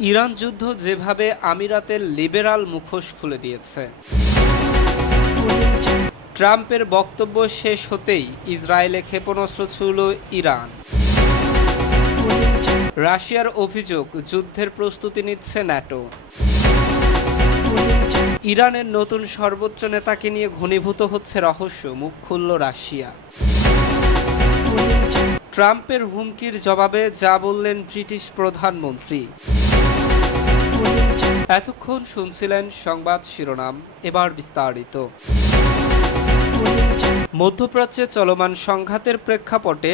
Iran যুদ্ধ যেভাবে আমিরাতের লিবেরাল মুখোশ খুলে দিয়েছে। ট্রাম্পের বক্তব্য শেষ হতেই ইসরায়েলে ক্ষেপণাস্ত্র ছুড়ল ইরান। রাশিয়ার অভিযোগ যুদ্ধের প্রস্তুতি নিচ্ছে ন্যাটো। ইরানের নতুন সর্বোচ্চ নেতাকে নিয়ে ঘনীভূত হচ্ছে রহস্য, মুখ খুলল রাশিয়া। ট্রাম্পের হুমকির জবাবে যা বললেন ব্রিটিশ প্রধানমন্ত্রী। এতক্ষণ শুনছিলেন সংবাদ শিরোনাম, এবার বিস্তারিত। মধ্যপ্রাচ্যে চলমান সংঘাতের প্রেক্ষাপটে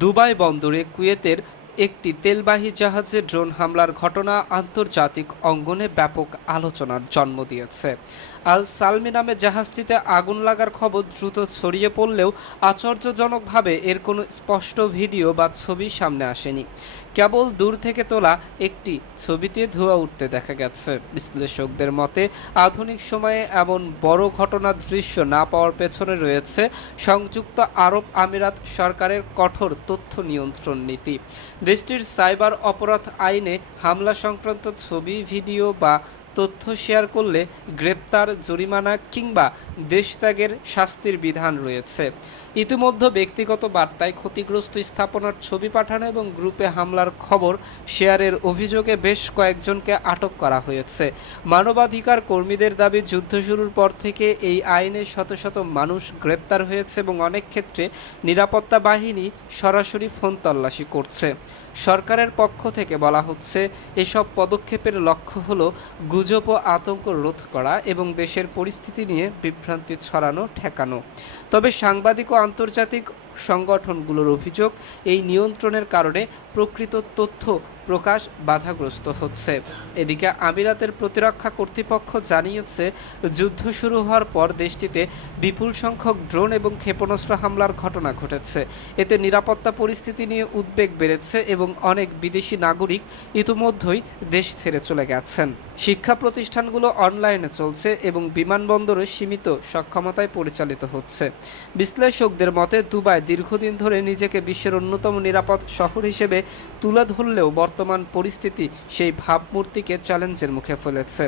দুবাই বন্দরে কুয়েতের একটি তেলবাহী জাহাজে ড্রোন হামলার ঘটনা আন্তর্জাতিক অঙ্গনে ব্যাপক আলোচনার জন্ম দিয়েছে। আল সালমি নামে জাহাজটিতে আগুন লাগার খবর দ্রুত ছড়িয়ে পড়লেও আশ্চর্যজনকভাবে এর কোনো স্পষ্ট ভিডিও বা ছবি সামনে আসেনি। কেবল দূর থেকে তোলা একটি ছবিতে ধোঁয়া উঠতে দেখা গেছে। বিশ্লেষকদের মতে আধুনিক সময়ে এমন বড় ঘটনার দৃশ্য না পাওয়ার পেছনে রয়েছে সংযুক্ত আরব আমিরাত সরকারের কঠোর তথ্য নিয়ন্ত্রণ নীতি। দেশটির সাইবার অপরাধ আইনে হামলা সংক্রান্ত ছবি, ভিডিও বা তথ্য শেয়ার করলে গ্রেপ্তার, জরিমানা কিংবা দেশত্যাগের শাস্তির বিধান রয়েছে। ইতিমধ্যে ব্যক্তিগত বার্তায় ক্ষতিগ্রস্ত স্থাপনার ছবি পাঠানো এবং গ্রুপে হামলার খবর শেয়ারের অভিযোগে বেশ কয়েকজনকে আটক করা হয়েছে। মানবাধিকার কর্মীদের দাবি, যুদ্ধ শুরুর পর থেকে এই আইনে শত শত মানুষ গ্রেপ্তার হয়েছে এবং অনেক ক্ষেত্রে নিরাপত্তা বাহিনী সরাসরি ফোন তল্লাশি করছে। সরকারের পক্ষ থেকে বলা হচ্ছে, এসব পদক্ষেপের লক্ষ্য হলো গুজব ও আতঙ্ক রোধ করা এবং দেশের পরিস্থিতি নিয়ে বিভ্রান্তি ছড়ানো ঠেকানো। তবে সাংবাদিক ও আন্তর্জাতিক সংগঠনগুলোর অভিযোগ, এই নিয়ন্ত্রণের কারণে প্রকৃত তথ্য প্রকাশ বাধাগ্রস্ত হচ্ছে। এদিকে আমিরাতের প্রতিরক্ষা কর্তৃপক্ষ জানিয়েছে, যুদ্ধ শুরু হওয়ার পর দেশটিতে বিপুল সংখ্যক ড্রোন এবং ক্ষেপণাস্ত্র হামলার ঘটনা ঘটেছে। এতে নিরাপত্তা পরিস্থিতি নিয়ে উদ্বেগ বেড়েছে এবং অনেক বিদেশি নাগরিক ইতিমধ্যেই দেশ ছেড়ে চলে গেছেন। শিক্ষা প্রতিষ্ঠানগুলো অনলাইনে চলছে এবং বিমানবন্দরে সীমিত সক্ষমতায় পরিচালিত হচ্ছে। বিশ্লেষকদের মতে দুবাই দীর্ঘদিন ধরে নিজেকে বিশ্বের অন্যতম নিরাপদ শহর হিসেবে তুলে ধরলেও বর্তমান পরিস্থিতি সেই ভাবমূর্তিকে চ্যালেঞ্জের মুখে ফেলেছে।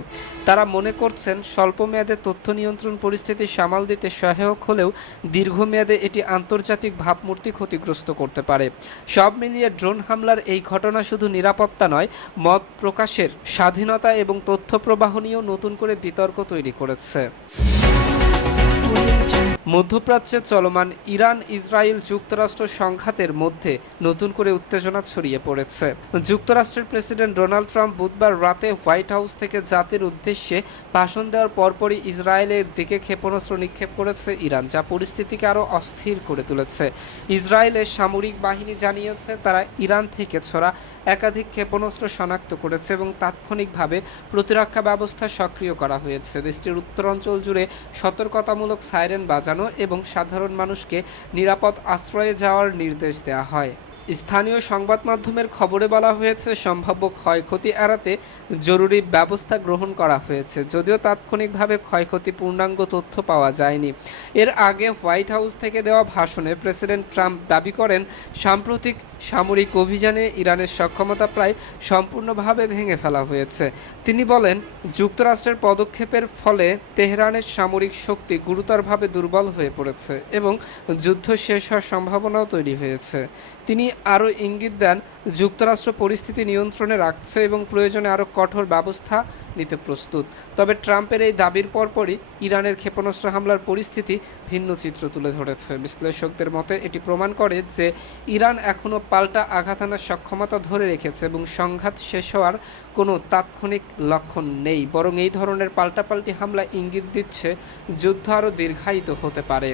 তারা মনে করছেন, স্বল্পমেয়াদে তথ্য নিয়ন্ত্রণ পরিস্থিতি সামাল দিতে সহায়ক হলেও দীর্ঘমেয়াদে এটি আন্তর্জাতিক ভাবমূর্তি ক্ষতিগ্রস্ত করতে পারে। সব মিলিয়ে ড্রোন হামলার এই ঘটনা শুধু নিরাপত্তা নয়, মত প্রকাশের স্বাধীনতা এবং তথ্য প্রবাহ নিয়েও নতুন করে বিতর্ক তৈরি করেছে। মধ্যপ্রাচ্যে চলমান ইরান ইসরায়েল যুক্তরাষ্ট্র সংঘাতের মধ্যে নতুন করে উত্তেজনা ছড়িয়ে পড়েছে। যুক্তরাষ্ট্রের প্রেসিডেন্ট ডোনাল্ড ট্রাম্প বুধবার রাতে হোয়াইট হাউস থেকে জাতির উদ্দেশ্যে ভাষণ দেওয়ার পরপরই ইসরায়েলের দিকে ক্ষেপণাস্ত্র নিক্ষেপ করেছে ইরান, যা পরিস্থিতিকে আরও অস্থির করে তুলেছে। ইসরায়েলের সামরিক বাহিনী জানিয়েছে, তারা ইরান থেকে ছোড়া একাধিক ক্ষেপণাস্ত্র শনাক্ত করেছে এবং তাৎক্ষণিকভাবে প্রতিরক্ষা ব্যবস্থা সক্রিয় করা হয়েছে। দেশটির উত্তরাঞ্চল জুড়ে সতর্কতামূলক সাইরেন বাজানো এবং সাধারণ মানুষকে নিরাপদ আশ্রয়ে যাওয়ার নির্দেশ দেওয়া হয়। স্থানীয় সংবাদ মাধ্যমের খবরে বলা হয়েছে, সম্ভাব্য ক্ষয়ক্ষতি এড়াতে জরুরি ব্যবস্থা গ্রহণ করা হয়েছে, যদিও তাৎক্ষণিকভাবে ক্ষয়ক্ষতি পূর্ণাঙ্গ তথ্য পাওয়া যায়নি। এর আগে হোয়াইট হাউস থেকে দেওয়া ভাষণে প্রেসিডেন্ট ট্রাম্প দাবি করেন, সাম্প্রতিক সামরিক অভিযানে ইরানের সক্ষমতা প্রায় সম্পূর্ণভাবে ভেঙে ফেলা হয়েছে। তিনি বলেন, যুক্তরাষ্ট্রের পদক্ষেপের ফলে তেহরানের সামরিক শক্তি গুরুতরভাবে দুর্বল হয়ে পড়েছে এবং যুদ্ধ শেষ হওয়ার সম্ভাবনাও তৈরি হয়েছে। তিনি আরও ইঙ্গিত দেন, যুক্তরাষ্ট্র পরিস্থিতি নিয়ন্ত্রণে রাখছে এবং প্রয়োজনে আরও কঠোর ব্যবস্থা নিতে প্রস্তুত। তবে ট্রাম্পের এই দাবির পরপরই ইরানের ক্ষেপণাস্ত্র হামলার পরিস্থিতি ভিন্ন চিত্র তুলে ধরেছে। বিশ্লেষকদের মতে এটি প্রমাণ করে যে ইরান এখনও পাল্টা আঘাত আনার সক্ষমতা ধরে রেখেছে এবং সংঘাত শেষ হওয়ার কোনো তাৎক্ষণিক লক্ষণ নেই, বরং এই ধরনের পাল্টাপাল্টি হামলা ইঙ্গিত দিচ্ছে যুদ্ধ আরও দীর্ঘায়িত হতে পারে।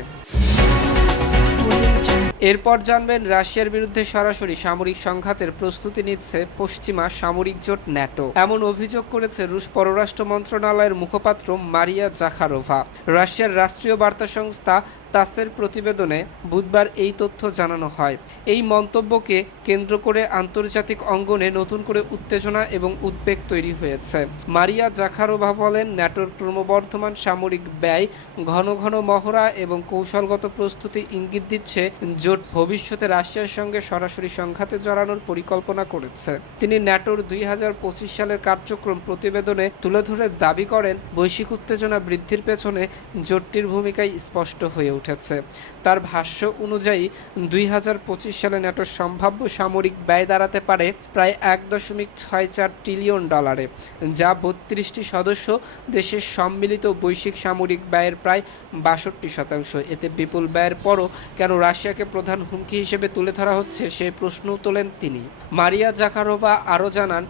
এরপর জানবেন, রাশিয়ার বিরুদ্ধে সরাসরি সামরিক সংঘাতের প্রস্তুতি নিচ্ছে পশ্চিমা সামরিক জোট ন্যাটো, এমন অভিযোগ করেছে রুশ পররাষ্ট্র মন্ত্রণালয়ের মুখপাত্র মারিয়া জাখারোভা। রাশিয়ার রাষ্ট্রীয় বার্তা সংস্থা তাসের প্রতিবেদনে বুধবার এই তথ্য জানানো হয়। এই মন্তব্যকে কেন্দ্র করে আন্তর্জাতিক অঙ্গনে নতুন করে উত্তেজনা এবং উদ্বেগ তৈরি হয়েছে। মারিয়া জাখারোভা বলেন, ন্যাটোর ক্রমবর্ধমান সামরিক ব্যয়, ঘন ঘন মহড়া এবং কৌশলগত প্রস্তুতি ইঙ্গিত দিচ্ছে জোট ভবিষ্যতে রাশিয়ার সঙ্গে সরাসরি সংঘাতে জড়ানোর পরিকল্পনা করেছে। তিনি ন্যাটোর 2025 সালের কার্যক্রম প্রতিবেদনে তুলে ধরে দাবি করেন, বৈশ্বিক উত্তেজনা বৃদ্ধির পেছনে জোটটির ভূমিকাই স্পষ্ট হয়ে উঠেছে। তার ভাষ্য অনুযায়ী 2025 সালে ন্যাটোর সম্ভাব্য সামরিক ব্যয় দাঁড়াতে পারে প্রায় $1.64 ট্রিলিয়ন, যা 32টি সদস্য দেশের সম্মিলিত বৈশ্বিক সামরিক ব্যয়ের প্রায় 62%। এতে বিপুল ব্যয়ের পরও কেন রাশিয়াকে প্রধান হুমকি হিসেবে তুলে ধরা হচ্ছে সে প্রশ্নও তোলেন তিনি। মারিয়া জাকারোভা আরও জানান,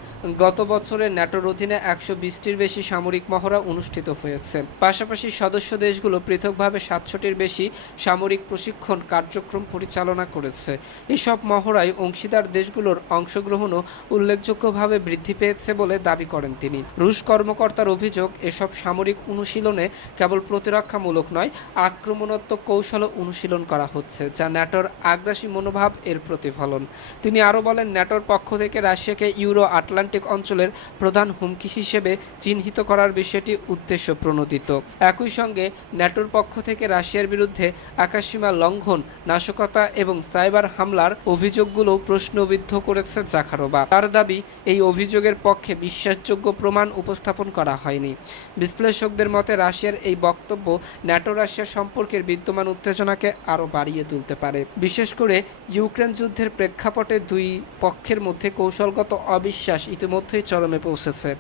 গত বছরে ন্যাটোর অধীনে 120টির বেশি সামরিক মহড়া অনুষ্ঠিত হয়েছে। পাশাপাশি সদস্য দেশগুলো পৃথকভাবে 700টির বেশি সামরিক প্রশিক্ষণ কার্যক্রম পরিচালনা করেছে। এসব মহড়ায় অংশীদার দেশগুলোর অংশগ্রহণও উল্লেখযোগ্যভাবে বৃদ্ধি পেয়েছে বলে দাবি করেন তিনি। রুশ কর্মকর্তার অভিযোগ, এসব সামরিক অনুশীলনে কেবল প্রতিরক্ষামূলক নয়, আক্রমণাত্মক কৌশলও অনুশীলন করা হচ্ছে, যা ন্যাটোর আগ্রাসী মনোভাব এর প্রতিফলন। তিনি আরও বলেন, ন্যাটোর পক্ষ থেকে রাশিয়াকে ইউরো আটলান্টিক অঞ্চলের প্রধান হুমকি হিসেবে চিহ্নিত করার বিষয়টি উদ্দেশ্য প্রণোদিত। একই সঙ্গে ন্যাটোর পক্ষ থেকে রাশিয়ার বিরুদ্ধে আকাশসীমা লঙ্ঘন, নাশকতা এবং সাইবার হামলার অভিযোগগুলো প্রশ্নবিদ্ধ করেছে জাকারোভা। তার দাবি, এই অভিযোগের পক্ষে বিশ্বাসযোগ্য প্রমাণ উপস্থাপন করা হয়নি। বিশ্লেষকদের মতে রাশিয়ার এই বক্তব্য ন্যাটো রাশিয়া সম্পর্কের বিদ্যমান উত্তেজনাকে আরও বাড়িয়ে তুলতে পারে। বিশেষ করে ইউক্রেন যুদ্ধের প্রেক্ষাপটে দুই পক্ষের মধ্যে কৌশলগত অবিশ্বাস ইতিমধ্যেই চরমে পৌঁছেছে।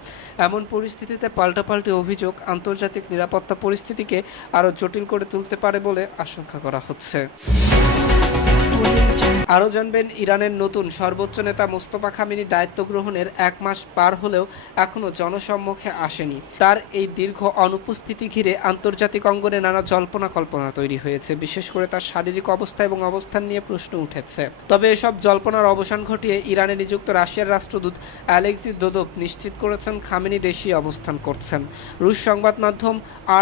এমন পরিস্থিতিতে পাল্টাপাল্টি অভিযোগ আন্তর্জাতিক নিরাপত্তা পরিস্থিতিকে আরও জটিল করে তুলতে পারে বলে আশঙ্কা করা হচ্ছে। আরও জানবেন, ইরানের নতুন সর্বোচ্চ নেতা মোস্তফা খামেনি দায়িত্ব গ্রহণের 1 মাস পার হলেও এখনও জনসম্মুখে আসেনি। তার এই দীর্ঘ অনুপস্থিতি ঘিরে আন্তর্জাতিক অঙ্গনে নানা জল্পনা কল্পনা তৈরি হয়েছে। বিশেষ করে তার শারীরিক অবস্থা এবং অবস্থান নিয়ে প্রশ্ন উঠেছে। তবে এসব জল্পনার অবসান ঘটিয়ে ইরানে নিযুক্ত রাশিয়ার রাষ্ট্রদূত অ্যালেক্সি দোদভ নিশ্চিত করেছেন খামেনি দেশেই অবস্থান করছেন। রুশ সংবাদ মাধ্যম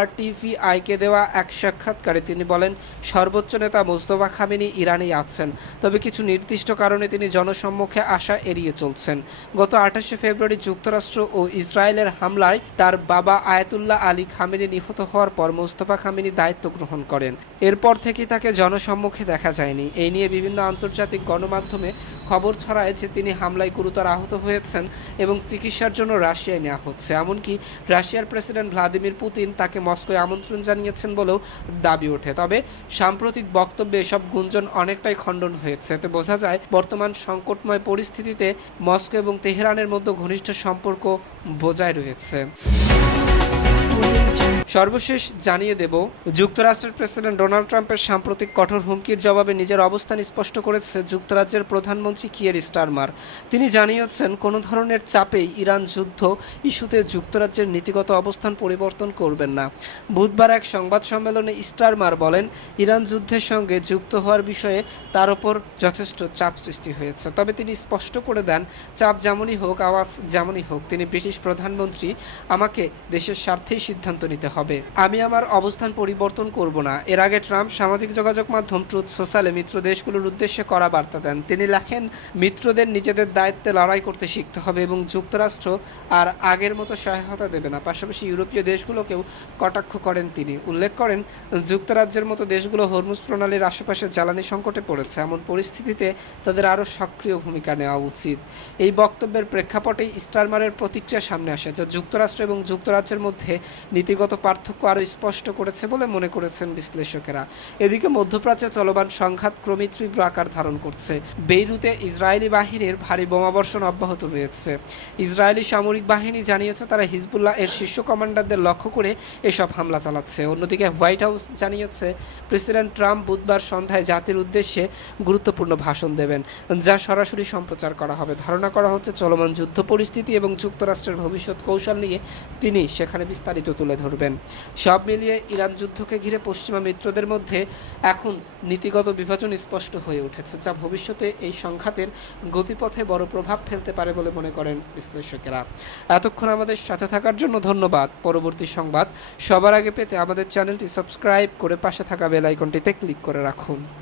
RTVI-কে দেওয়া এক সাক্ষাৎকারে তিনি বলেন, সর্বোচ্চ নেতা মোস্তফা খামেনি ইরানেই আছেন, তবে কিছু নির্দিষ্ট কারণে তিনি জনসম্মুখে আসা এড়িয়ে চলছেন। গত 28শে ফেব্রুয়ারি যুক্তরাষ্ট্র ও ইসরায়েলের হামলায় তার বাবা আয়াতুল্লাহ আলী খামেনি নিহত হওয়ার পর মোস্তফা খামেনি দায়িত্ব গ্রহণ করেন। এরপর থেকেই তাকে জনসম্মুখে দেখা যায়নি। এই নিয়ে বিভিন্ন আন্তর্জাতিক গণমাধ্যমে খবর ছড়ায় যে তিনি হামলায় গুরুতর আহত হয়েছেন এবং চিকিৎসার জন্য রাশিয়ায় নেওয়া হচ্ছে। এমনকি রাশিয়ার প্রেসিডেন্ট ভ্লাদিমির পুতিন তাকে মস্কোয় আমন্ত্রণ জানিয়েছেন বলেও দাবি ওঠে। তবে সাম্প্রতিক বক্তব্যে এসব গুঞ্জন অনেকটাই খণ্ডন হয়েছে। এতে বোঝা যায়, বর্তমান সংকটময় পরিস্থিতিতে মস্কো এবং তেহরানের মধ্যে ঘনিষ্ঠ সম্পর্ক বজায় রয়েছে। সর্বশেষ জানিয়ে দেব, যুক্তরাষ্ট্রের প্রেসিডেন্ট ডোনাল্ড ট্রাম্পের সাম্প্রতিক কঠোর হুমকির জবাবে নিজের অবস্থান স্পষ্ট করেছে যুক্তরাজ্যের প্রধানমন্ত্রী কিয়ের স্টারমার। তিনি জানিয়েছেন, কোনো ধরনের চাপেই ইরান যুদ্ধ ইস্যুতে যুক্তরাজ্যের নীতিগত অবস্থান পরিবর্তন করবেন না। বুধবার এক সংবাদ সম্মেলনে স্টারমার বলেন, ইরান যুদ্ধের সঙ্গে যুক্ত হওয়ার বিষয়ে তার ওপর যথেষ্ট চাপ সৃষ্টি হয়েছে। তবে তিনি স্পষ্ট করে দেন, চাপ যেমনই হোক, আওয়াজ যেমনই হোক, তিনি ব্রিটিশ প্রধানমন্ত্রী, আমাকে দেশের স্বার্থেই সিদ্ধান্ত নিতে হবে। আমি আমার অবস্থান পরিবর্তন করব না। এর আগে ট্রাম্প সামাজিক যোগাযোগ মাধ্যম ট্রুথ সোশ্যালে মিত্র দেশগুলোর উদ্দেশ্যে করা বার্তা দেন। তিনি লেখেন, মিত্রদের নিজেদের দায়িত্বে লড়াই করতে শিখতে হবে এবং যুক্তরাষ্ট্র আর আগের মতো সহায়তা দেবে না। পাশাপাশি ইউরোপীয় দেশগুলোকেও কটাক্ষ করেন তিনি। উল্লেখ করেন, যুক্তরাজ্যের মতো দেশগুলো হরমুজ প্রণালীর আশেপাশে জ্বালানি সংকটে পড়েছে। এমন পরিস্থিতিতে তাদের আরও সক্রিয় ভূমিকা নেওয়া উচিত। এই বক্তব্যের প্রেক্ষাপটেই স্টারমারের প্রতিক্রিয়া সামনে আসে, যা যুক্তরাষ্ট্র এবং যুক্তরাজ্যের মধ্যে নীতিগত পার্থক্য আরও স্পষ্ট করেছে বলে মনে করেছেন বিশ্লেষকেরা। এদিকে মধ্যপ্রাচ্যে চলমান সংঘাত ক্রমেই তীব্র আকার ধারণ করছে। বেইরুতে ইসরায়েলি বাহিনীর ভারী বোমাবর্ষণ অব্যাহত রয়েছে। ইসরায়েলি সামরিক বাহিনী জানিয়েছে তারা হিজবুল্লাহ এর শীর্ষ কমান্ডারদের লক্ষ্য করে এসব হামলা চালাচ্ছে। অন্যদিকে হোয়াইট হাউস জানিয়েছে প্রেসিডেন্ট ট্রাম্প বুধবার সন্ধ্যায় জাতির উদ্দেশ্যে গুরুত্বপূর্ণ ভাষণ দেবেন, যা সরাসরি সম্প্রচার করা হবে। ধারণা করা হচ্ছে চলমান যুদ্ধ পরিস্থিতি এবং যুক্তরাষ্ট্রের ভবিষ্যৎ কৌশল নিয়ে তিনি সেখানে বিস্তারিত তুলে ধরবেন। সব মিলিয়ে ইরান যুদ্ধকে ঘিরে পশ্চিমা মিত্রদের মধ্যে এখন নীতিগত বিভাজন স্পষ্ট হয়ে উঠেছে, যা ভবিষ্যতে এই সংঘাতের গতিপথে বড় প্রভাব ফেলতে পারে বলে মনে করেন বিশ্লেষকেরা। এতক্ষণ আমাদের সাথে থাকার জন্য ধন্যবাদ। পরবর্তী সংবাদ সবার আগে পেতে আমাদের চ্যানেলটি সাবস্ক্রাইব করে পাশে থাকা বেল আইকনটিতে ক্লিক করে রাখুন।